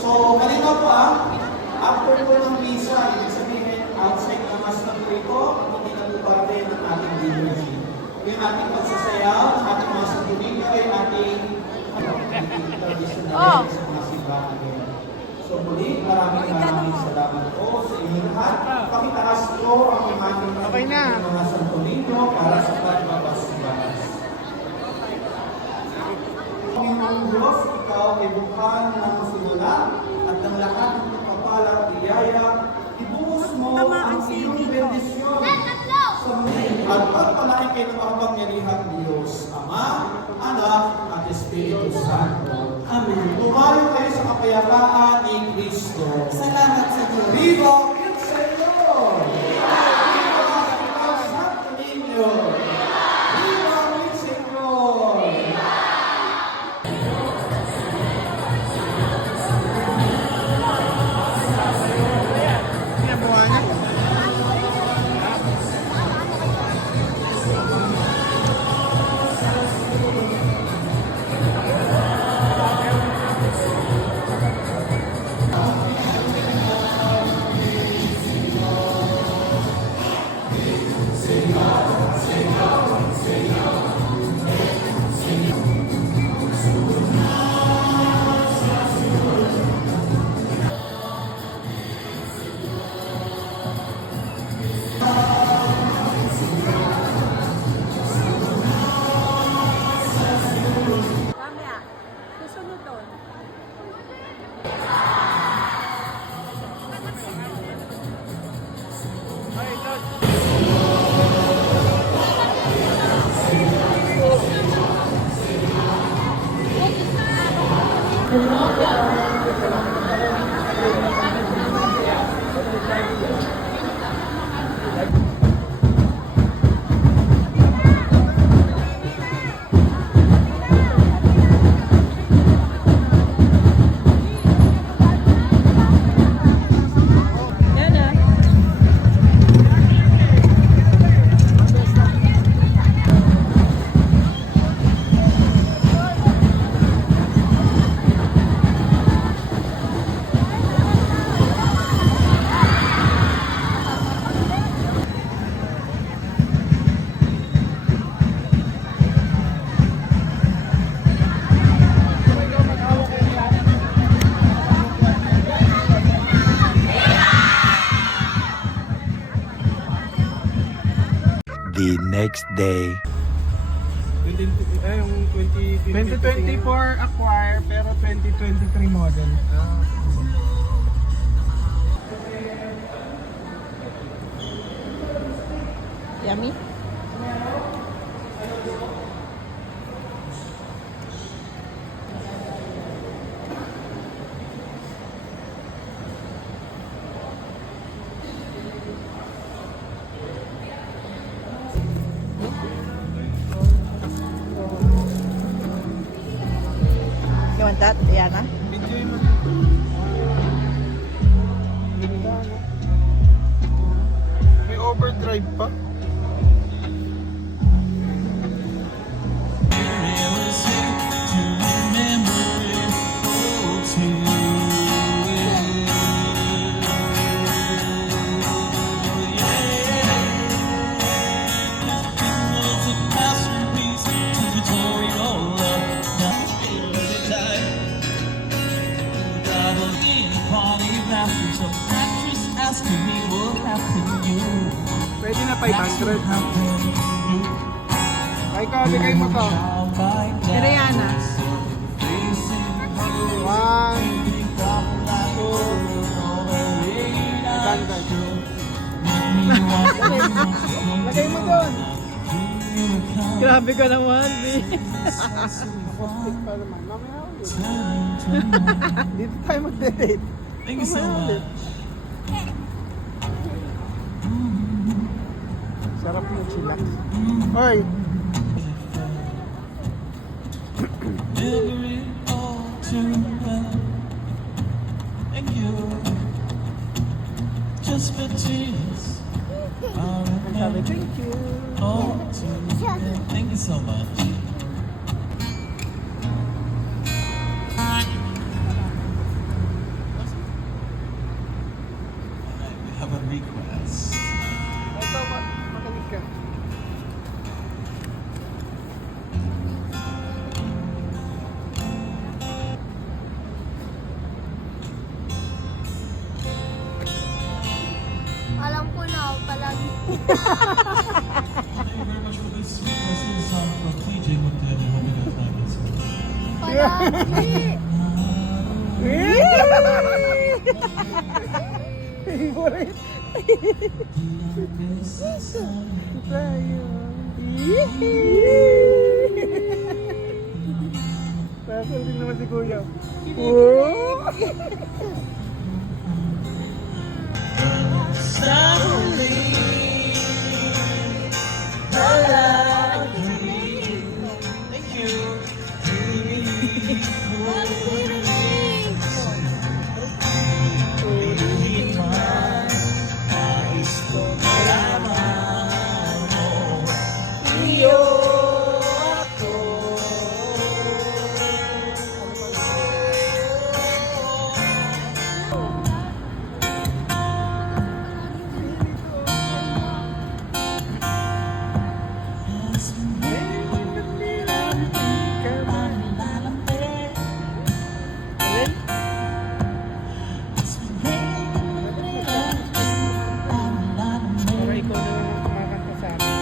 So, kanina pa, after po ng misa, ibig sabihin, outside ng mas ng rito, hindi na po parte ng ating liturgy. Yung ating pagsasayaw, ang ating mga santuninyo ay ating traditional sa mga simbahan. So, muli, maraming salamat po sa inyo lahat. Pakitaas po ang imaning ng mga santuninyo para sa pagbabasibas. Panginoong Diyos, ikaw ay bukhan ng simula at ng lahat ng kapala at biyaya, ibuhos mo ang iyong bendisyon sa mundo at pagpalain kayo ng makapangyarihang Diyos, Ama, Anak, at Espiritu Santo. Amen. Tumayo kayo sa kapayapaan ni Kristo. Salamat sa Diyos. Viva el Señor! Viva el Santo Niño! Viva el Señor! Mamaya, susunod doon. Yan ah. The next day. Yung 2024 acquire pero 2023 model. Yummy? You want that, Diana? Enjoy mo. May overdrive pa. Pwede na 500. Ay, bigay mo to. Diana. 1, 2, 500. Lagay mo doon. Grabe ka naman, B. Postik pa naman. Mamaya ulit. Dito tayo mag-date. Thank you so much. Sarap yung chillax. Oy! Never it all too well. Thank you. Just for tears. Sabi, thank you. All too well. Thank you so much. you very much for this. This is a song from TJ Montana. Hope you guys like it. Favorite. Tayo. Pasal din naman si Kuya. Oh! Para ikaw na lang ang kumakanta sa akin.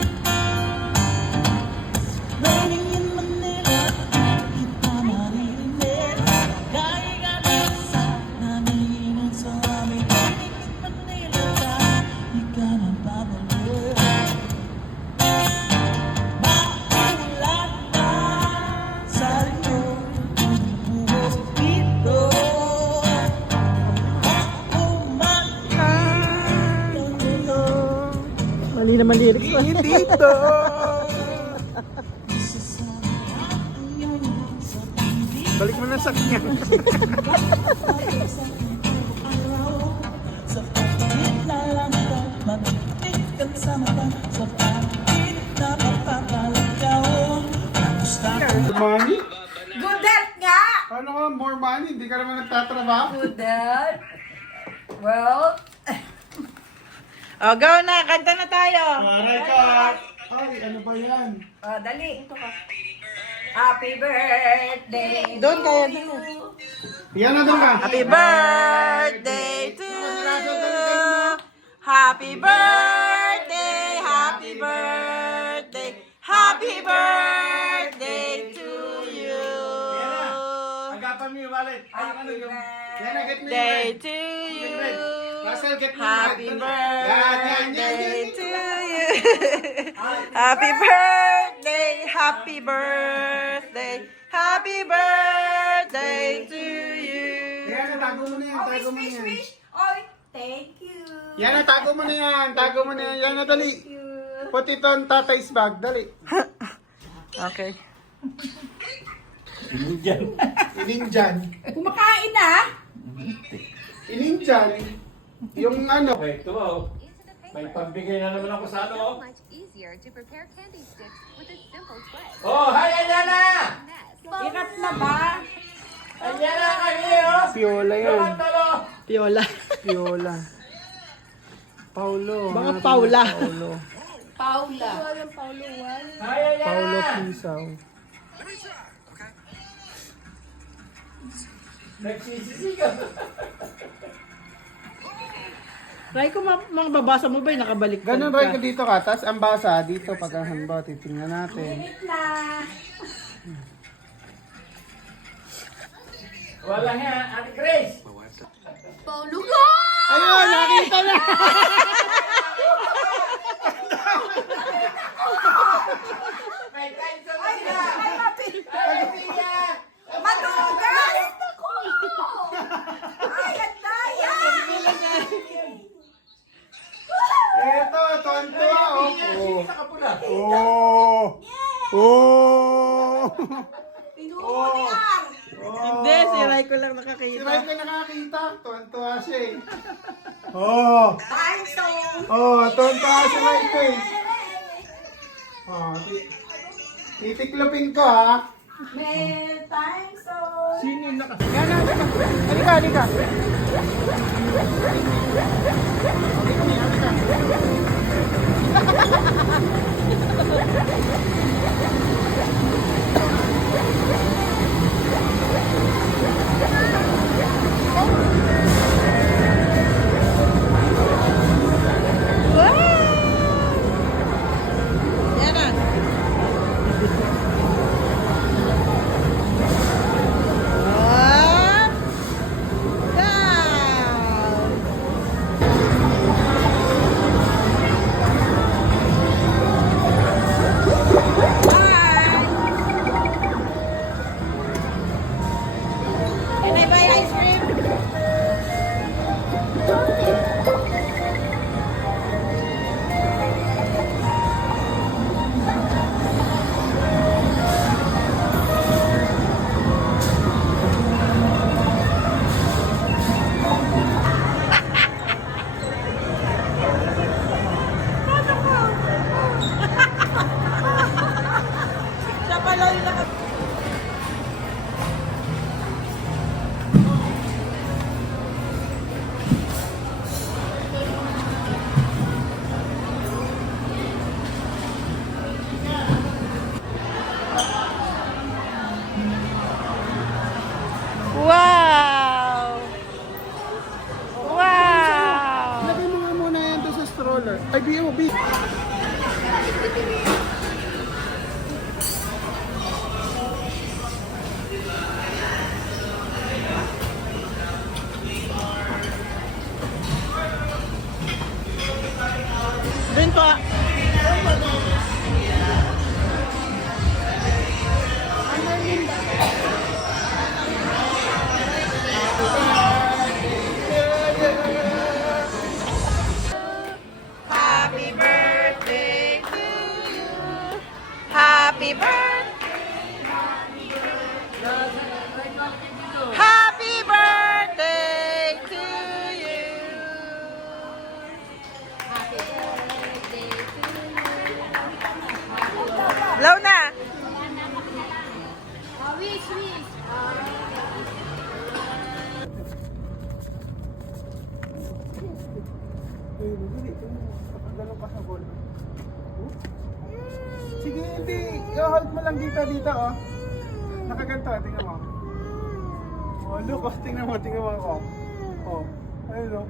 Mali naman lyrics mo. Dito! Balik mo na sa kanya. Good money? Good health nga! Paano ka more money? Hindi ka naman nagtatrabaho. Good health. Well, O, go na. Kanta na tayo. Aray ka! Ay, ano ba yan? dali. Ito ka. Happy birthday. Doon kayo. Doon. Yan na doon ka. Happy birthday to you. Happy birthday. Happy birthday. Happy birthday to you. Agapan mo yung wallet. Happy Yan na, get me Day yung to you. Russell, get me Happy Yan, birthday yan. to you. Happy birthday. Happy birthday. Happy birthday to you. Yan na, tago mo na yan. Oh, Tago mo na wish, yan. wish. Oy, thank you. Yan na, tago mo na yan. Tago mo na yan. Yan na, dali. Put it on tatay's bag. Dali. Okay. Ininjan. Kumakain na. Ininjan. Yung ano. May pambigay na naman ako sa ano. Much easier to prepare candy sticks with a simple twist. Oh, hi Anyana! Ikat na ba? Anyana, kami oh! Piola yan. Talo! Piola. Piola. Paulo. Baka hanapin Paula. mo, Paulo. Paula. Hi Anyana! Paulo Pisaw. Nagsisisigaw. Ray, kung mga babasa mo ba, nakabalik Ganun rin ko dito ka. Tapos ang basa dito pag ang hanba. Titingnan natin. Init na. Wala nga, Ate Grace! Paulo ko! Ayun! Nakita na! May time sa sila! Ay, Pia! Madugas! Ako! Ay, ang daya! Eto, tonto. Sino ka pula? Oh! Oh! Pinuhuli ang! Hindi, si Ray ko lang Si nakakita. Ray ko nakakita. Tonto siya eh. Oh! Time zone! Oh, tonto si Ray ko eh. Oh, titiklopin ko ha. May time zone! Sino yung naka... Yan, halika, halika. Happy birthday! Happy birthday to you! Blow na! Dalong ka sa ball. Sige, hindi. I-hold mo lang dito, oh. Nakaganto, tingnan mo. Oh, look, oh, tingnan mo ako. Oh, ayun, oh.